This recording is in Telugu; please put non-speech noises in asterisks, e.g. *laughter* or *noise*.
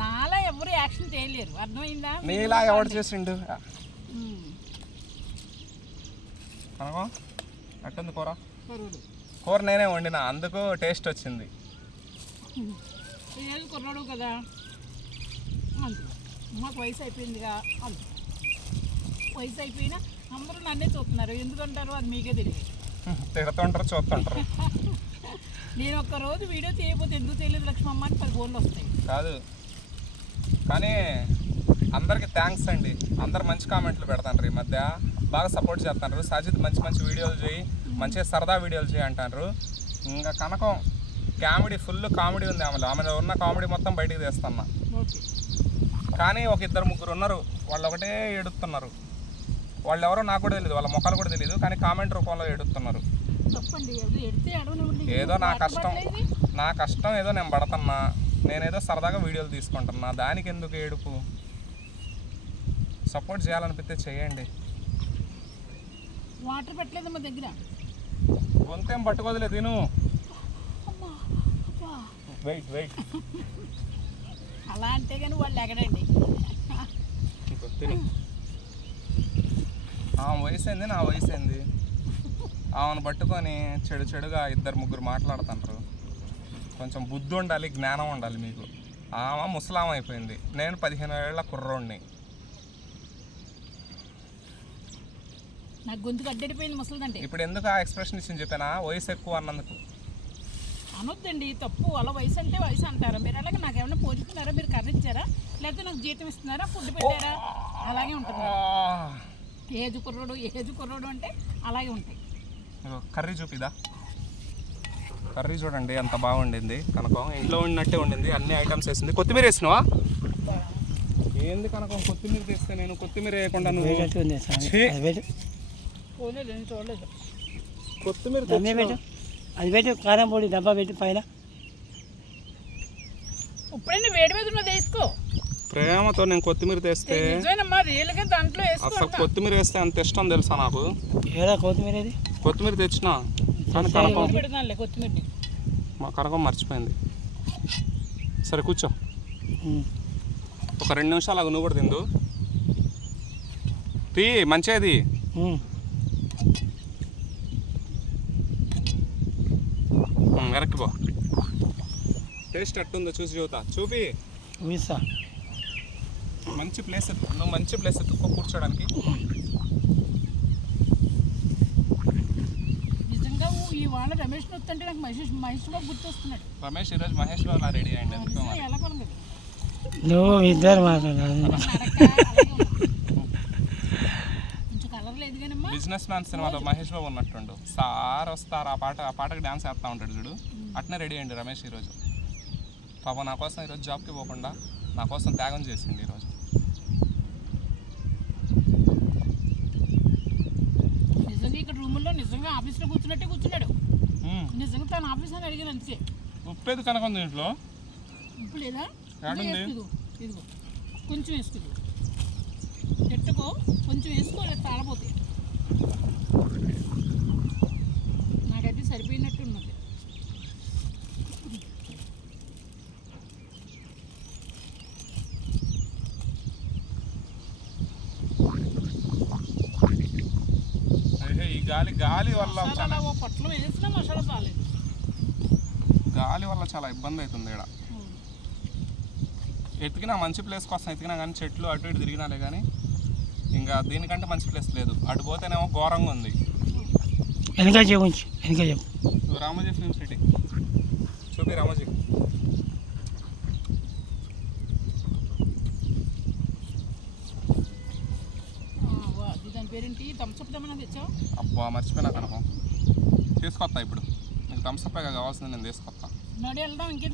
నాలా ఎవరు యాక్షన్ చేయలేరు. అర్థమైందా? నీలా ఎవడు చేసిండు? కనుకో అట్టుంది కూర? కూర నేనే వండిన అందుకు టేస్ట్ వచ్చింది. ఏది కుర్రాడు కదా. మాకు వయసు అయిపోయిందిగా వయసు అయిపోయినా అందరూ నన్నే చూస్తున్నారు. ఎందుకంటారు? అది మీకే తెలియదు. తిడుతుంటారు చూస్తుంటారు. *laughs* నేను ఒక్క రోజు వీడియో చేయకపోతే ఎందుకు తెలియదు లక్ష్మమ్మ అని పది ఫోన్లు వస్తాయి. కాదు. కానీ అందరికి థ్యాంక్స్ అండి. అందరు మంచి కామెంట్లు పెడతారు ఈ మధ్య. బాగా సపోర్ట్ చేస్తున్నారు సాజిద్ మంచి మంచి వీడియోలు చేయి మంచిగా సరదా వీడియోలు చేయి అంటారు ఇంకా కనకం కామెడీ ఫుల్ కామెడీ ఉంది ఆమెలో. ఆమెలో ఉన్న కామెడీ మొత్తం బయటికి తీస్తున్నా ఓకే. కానీ ఒక ఇద్దరు ముగ్గురు ఉన్నారు. వాళ్ళు ఒకటే ఎడుతున్నారు వాళ్ళు ఎవరో నాకు కూడా తెలియదు వాళ్ళ ముఖాలు కూడా తెలియదు కానీ కామెంట్ రూపంలో ఎడుతున్నారు ఏదో నా కష్టం. నా కష్టం ఏదో నేను పడుతున్నా. నేనేదో సరదాగా వీడియోలు తీసుకుంటున్నా. దానికి ఎందుకు ఏడుపు? సపోర్ట్ చేయాలనిపిస్తే చేయండి. వాటర్ పెట్టలేదు మా దగ్గర. గొంతేం పట్టుకోదులే తిను. వెయిట్ వెయిట్ అలా అంటే కానీ వాళ్ళు ఎగడండి వయసు ఏంది నా వయసు ఏంది? ఆమెను పట్టుకొని చెడు చెడుగా ఇద్దరు ముగ్గురు మాట్లాడుతుంటారు. కొంచెం బుద్ధి ఉండాలి జ్ఞానం ఉండాలి మీకు. ఆమె ముసలాం అయిపోయింది. నేను పదిహేను ఏళ్ళ కుర్రోడిని నాకు గొంతుకు అడ్డడిపోయింది ముసలిదంటే. ఇప్పుడు ఎందుకు ఆ ఎక్స్ప్రెషన్ ఇచ్చింది చెప్పానా? వయసు ఎక్కువ అన్నందుకు. అనొద్దండి తప్పు. అలా వయసు అంటే వయసు అంటారు. మీరు అలాగే నాకు ఏమైనా పోషిస్తున్నారా మీరు కర్ర ఇచ్చారా లేకపోతే నాకు జీతం ఇస్తున్నారా? ఫుడ్ పెట్టారా? అలాగే ఉంటుంది. ఏజ్ కుర్రోడు ఏజ్ కుర్రోడు అంటే అలాగే ఉంటాయి. కర్రీ చూపిదా? కర్రీ చూడండి ఎంత బాగుండింది. కనకం ఇంట్లో ఉన్నట్టే ఉండింది అన్ని ఐటమ్స్ వేసింది. కొత్తిమీర వేసినావా? ఏంది కనకం కొత్తిమీర తెస్తే నేను కొత్తిమీర వేయకుండా నువ్వు? కొత్తిమీర అది పెట్టు కారం పొడి డబ్బా పెట్టు పైన. ఇప్పుడైనా వేడి మీద ఉన్నది వేసుకో. ప్రేమతో నేను కొత్తిమీర తెస్తే. అసలు కొత్తిమీర వేస్తే అంత ఇష్టం తెలుసా నాకు? ఏడా కొత్తిమీర ఇది? కొత్తిమీర తెచ్చిన కానీ కనకం కనకం మర్చిపోయింది. సరే కూర్చో. ఒక రెండు నిమిషాలు అగు నువ్వు కూడా తిందు. టీ మంచిది వెనక్కి పో. టేస్ట్ ఎట్టుందో చూసి చూతా. చూపి. మంచి ప్లేస్ ఎత్తు. నువ్వు మంచి ప్లేస్ ఎత్తుకో కూర్చోడానికి. వాళ్ళ రమేష్ వస్తుంటే నాకు మహేష్ మహేష్ బాబు గుర్తొస్తున్నాడు. రమేష్ ఈరోజు మహేష్ బాబు రెడీ అయ్యండి ఎలా నువ్వు ఇద్దరు బిజినెస్ మ్యాన్ సినిమాలో మహేష్ బాబు ఉన్నట్టుండు. సార్ వస్తారు ఆ పాట ఆ పాటకి డ్యాన్స్ వేస్తూ ఉంటాడు చూడు. అట్నే రెడీ అయ్యండి రమేష్ ఈరోజు. పాప నా కోసం ఈరోజు జాబ్కి పోకుండా నా కోసం త్యాగం చేసిండు ఈరోజు నిజంగా ఇక్కడ రూముల్లో నిజంగా ఆఫీస్లో కూర్చున్నట్టే కూర్చున్నాడు. నిజంగా తన ఆఫీస్ అని అడిగాను అంతే. ఉప్పేది కనకం దీంట్లో ఉప్పు లేదా? ఇదిగో కొంచెం వేసుకో పెట్టుకో. కొంచెం వేసుకో తాళపోతే నాకైతే సరిపోయినట్టు ఉన్నది అయ్యే, ఈ గాలి గాలి వల్ల చాలా గాలి వల్ల చాలా ఇబ్బంది అవుతుంది ఇక్కడ. ఎతికినా మంచి ప్లేస్ కోసం ఎతికినా కానీ చెట్లు అటు ఇటు తిరిగినాలే కానీ ఇంకా దీనికంటే మంచి ప్లేస్ లేదు. అటు పోతేనేమో ఘోరంగా ఉంది. వెనక చెప్పు వెనక చెప్పు ఇదిగో రామోజీ ఫిల్మ్ సిటీ చూపి రామోజీ ఆ, వా, ఇది దాని పేరేంటి? థమ్స్అప్ తెచ్చావు? అబ్బా మర్చిపోయినా కనుక తీసుకొస్తా ఇప్పుడు. నీకు థమ్స్అప్ కావాల్సింది నేను తీసుకొస్తా నడి వెళ్దాం ఇంకే